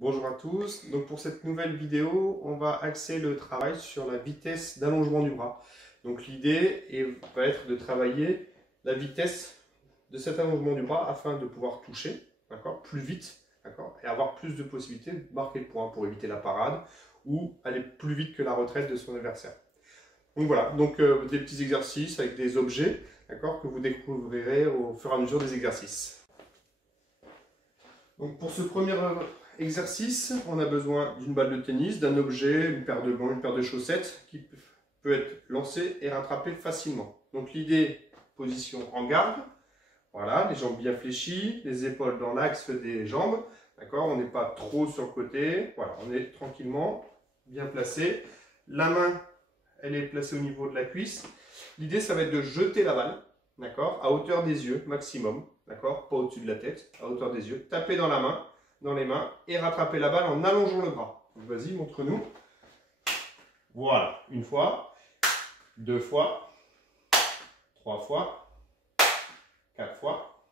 Bonjour à tous, donc pour cette nouvelle vidéo, on va axer le travail sur la vitesse d'allongement du bras. Donc l'idée va être de travailler la vitesse de cet allongement du bras afin de pouvoir toucher, d'accord, plus vite, d'accord, et avoir plus de possibilités de marquer le point pour éviter la parade ou aller plus vite que la retraite de son adversaire. Donc voilà, donc des petits exercices avec des objets, d'accord, que vous découvrirez au fur et à mesure des exercices. Donc pour ce premier exercice, on a besoin d'une balle de tennis, d'un objet, une paire de gants, une paire de chaussettes qui peut être lancée et rattrapée facilement. Donc l'idée, position en garde, voilà, les jambes bien fléchies, les épaules dans l'axe des jambes, d'accord, on n'est pas trop sur le côté, voilà, on est tranquillement, bien placé. La main, elle est placée au niveau de la cuisse. L'idée, ça va être de jeter la balle, d'accord, à hauteur des yeux, maximum, d'accord, pas au-dessus de la tête, à hauteur des yeux. Taper dans la main, dans les mains, et rattraper la balle en allongeant le bras. Vas-y, montre-nous. Voilà, une fois, deux fois, trois fois, quatre fois,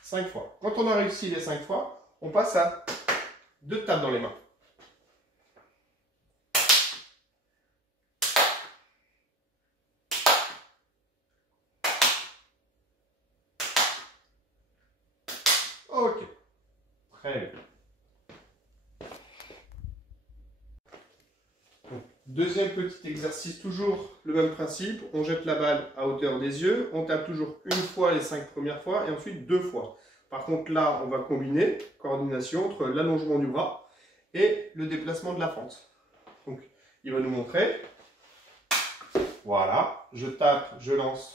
cinq fois. Quand on a réussi les 5 fois, on passe à 2 tapes dans les mains. Ok, très bien. Donc, deuxième petit exercice, toujours le même principe. On jette la balle à hauteur des yeux. On tape toujours une fois les 5 premières fois et ensuite 2 fois. Par contre, là, on va combiner coordination entre l'allongement du bras et le déplacement de la fente. Donc, il va nous montrer. Voilà, je tape, je lance.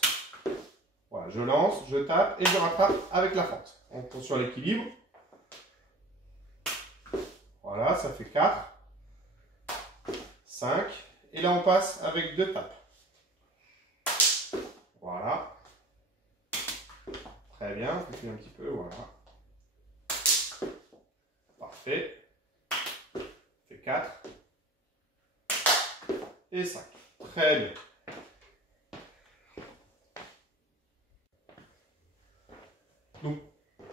Voilà, je lance, je tape et je rattrape avec la fente. On prend sur l'équilibre. Voilà, ça fait 4, 5. Et là, on passe avec 2 tapes. Voilà. Très bien, je fais un petit peu, voilà. Parfait. Fait 4 et 5. Très bien. Donc,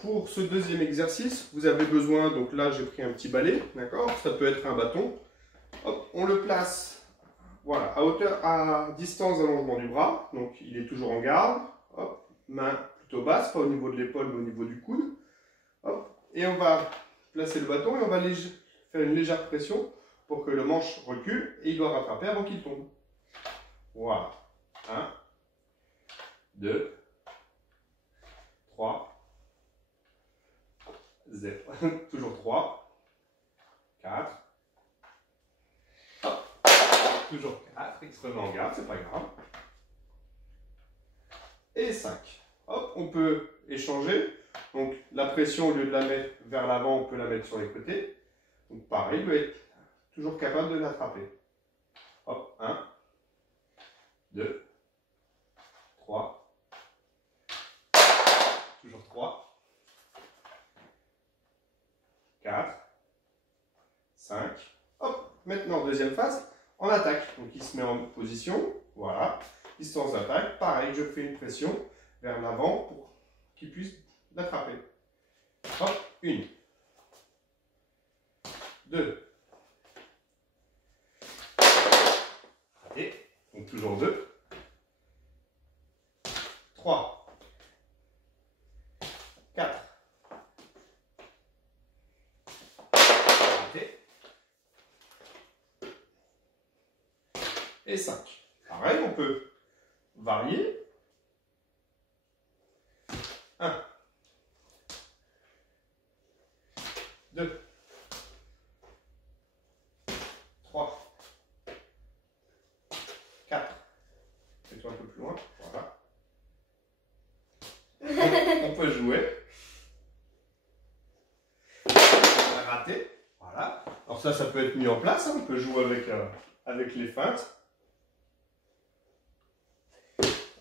pour ce deuxième exercice, vous avez besoin, donc là j'ai pris un petit balai, d'accord? Ça peut être un bâton. Hop, on le place, voilà, à hauteur, à distance d'allongement du bras. Donc il est toujours en garde. Hop, main plutôt basse, pas au niveau de l'épaule, mais au niveau du coude. Hop, et on va placer le bâton et on va faire une légère pression pour que le manche recule et il doit rattraper avant qu'il tombe. Voilà. 1, 2, 3, 0. Toujours 3, 4, hop, toujours 4, il se remet en garde, c'est pas grave. Et 5. Hop, on peut échanger. Donc la pression, au lieu de la mettre vers l'avant, on peut la mettre sur les côtés. Donc pareil, il doit être toujours capable de l'attraper. Hop, 1, 2, 3, toujours 3, 4, 5. Hop, maintenant deuxième phase, en attaque. Donc il se met en position, voilà, distance d'attaque. Pareil, je fais une pression vers l'avant pour qu'il puisse l'attraper. Hop, 1, 2, raté, donc toujours 2, 3, 4, raté, et 5. Pareil, on peut varier. 1, 2, 3, 4. Fais-toi un peu plus loin. Voilà. On peut jouer. On a raté. Voilà. Alors ça peut être mis en place. Hein. On peut jouer avec les feintes.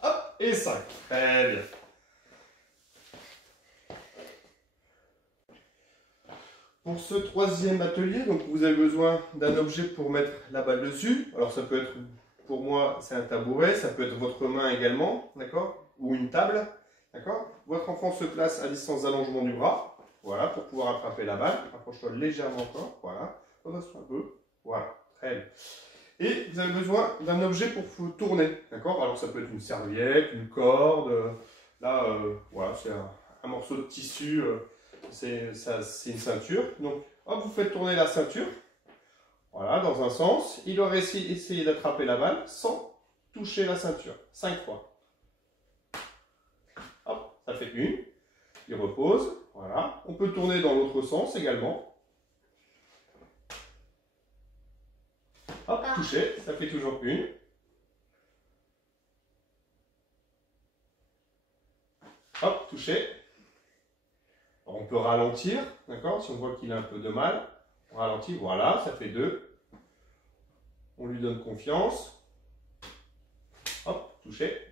Hop, et 5. Très bien. Pour ce troisième atelier, donc vous avez besoin d'un objet pour mettre la balle dessus. Alors ça peut être, pour moi, c'est un tabouret, ça peut être votre main également, d'accord? Ou une table, d'accord? Votre enfant se place à distance d'allongement du bras. voilà, pour pouvoir attraper la balle. Rapproche-toi légèrement encore, voilà. Redresse-toi un peu, voilà, très bien. Et vous avez besoin d'un objet pour vous tourner, d'accord? Alors ça peut être une serviette, une corde, là, voilà, c'est un morceau de tissu, c'est une ceinture. Donc, hop, vous faites tourner la ceinture, voilà, dans un sens. Il doit essayer d'attraper la balle sans toucher la ceinture, 5 fois. Hop, ça fait une. Il repose, voilà. On peut tourner dans l'autre sens également. Hop, toucher, ça fait toujours une. Hop, toucher. Alors, on peut ralentir, d'accord? Si on voit qu'il a un peu de mal, on ralentit, voilà, ça fait deux. On lui donne confiance. Hop, toucher.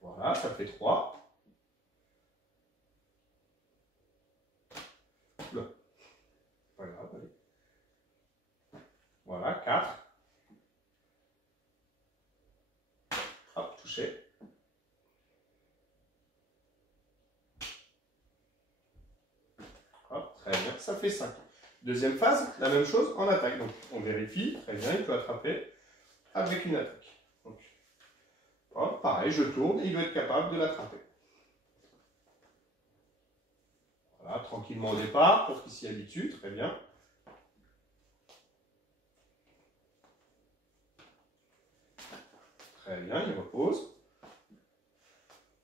Voilà, ça fait 3. Oula. Pas grave, allez. Voilà, 4. Hop, toucher. Hop, très bien, ça fait 5. Deuxième phase, la même chose en attaque. Donc, on vérifie, très bien, il peut attraper avec une attaque. Donc, hop, pareil, je tourne et il doit être capable de l'attraper. Voilà, tranquillement au départ, pour qu'il s'y habitue, très bien. Très bien, il repose.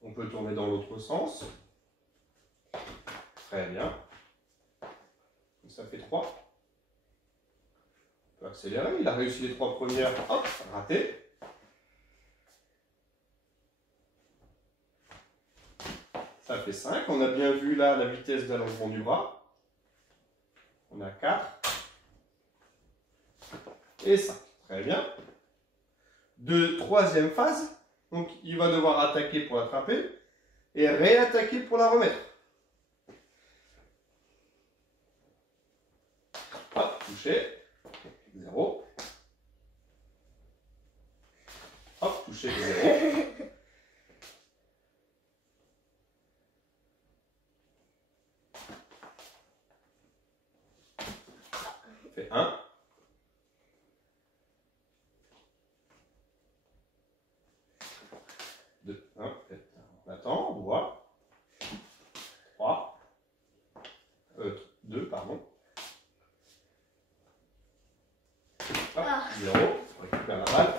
On peut tourner dans l'autre sens. Très bien. Ça fait 3. On peut accélérer. Il a réussi les 3 premières. Hop, raté. Ça fait 5. On a bien vu là la vitesse d'allongement du bras. On a 4. Et 5. Très bien. Troisième phase. Donc il va devoir attaquer pour l'attraper et réattaquer pour la remettre. Hop, toucher. 0. Hop, toucher 0. Fait 1. 2, 1, on attend, on voit. 3. 2, pardon. Hop, 0. On récupère la balle.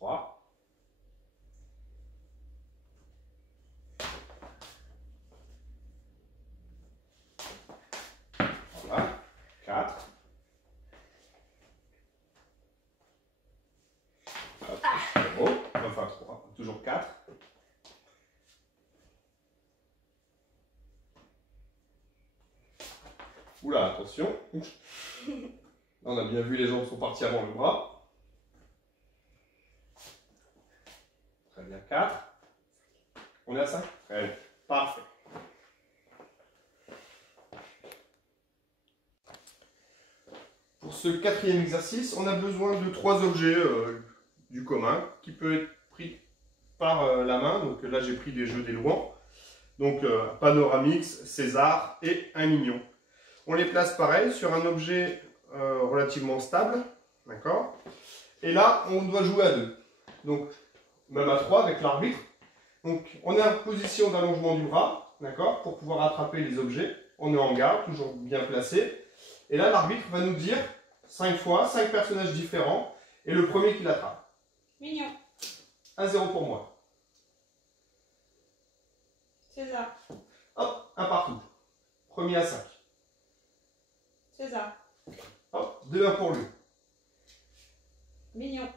Voilà. 4. Hop, 0. Enfin 3. Toujours 4. Oula, attention. On a bien vu, les jambes sont parties avant le bras. Très bien, 4. On est à 5. Très bien. Parfait. Pour ce quatrième exercice, on a besoin de 3 objets du commun qui peut être pris par la main. Donc là, j'ai pris des jeux des Louans. Donc Panoramix, César et un Mignon. On les place pareil sur un objet relativement stable. D'accord? Et là, on doit jouer à 2. Donc, même à 3 avec l'arbitre. Donc, on est en position d'allongement du bras, d'accord, pour pouvoir attraper les objets. On est en garde, toujours bien placé. Et là, l'arbitre va nous dire 5 fois, 5 personnages différents, et le premier qui l'attrape. Mignon. 1-0 pour moi. César. Hop, un partout. Premier à 5. César. Hop, 2-1 pour lui. Mignon.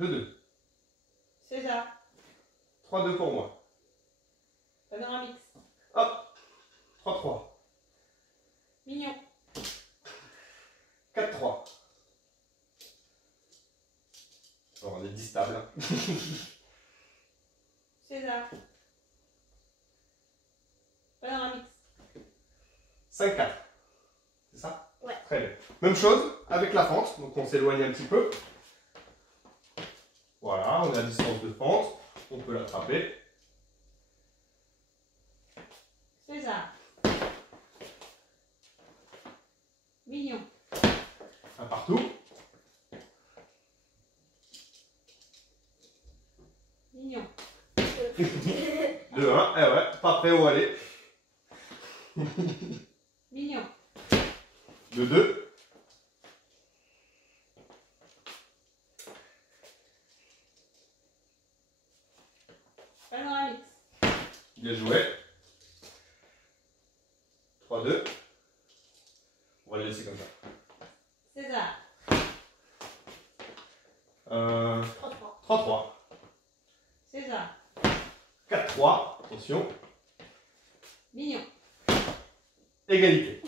2-2. César. 3-2 pour moi. Panoramix. Hop, 3-3. Mignon. 4-3. Alors, on est 10 tables. Hein. César. 5-4. C'est ça? Ouais. Très bien. Même chose avec la fente. Donc on s'éloigne un petit peu. Voilà, on est à distance de fente. On peut l'attraper. César. Mignon. Un partout. Mignon. 2-1. Eh ouais, pas prêt où aller. Mignon. 2-2. Panoramique. Bien joué. 3-2. On va le laisser comme ça. César. 3-3. 3-3. César. 4-3. Attention. Mignon. Égalité.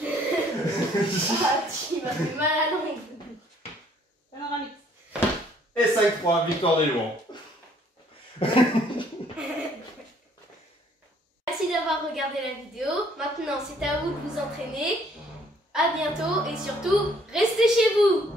Ah, tu m'as fait mal à l'ongle. Panoramique. Et 5-3. Victoire des Louans. Merci d'avoir regardé la vidéo. Maintenant, c'est à vous de vous entraîner. À bientôt et surtout, restez chez vous.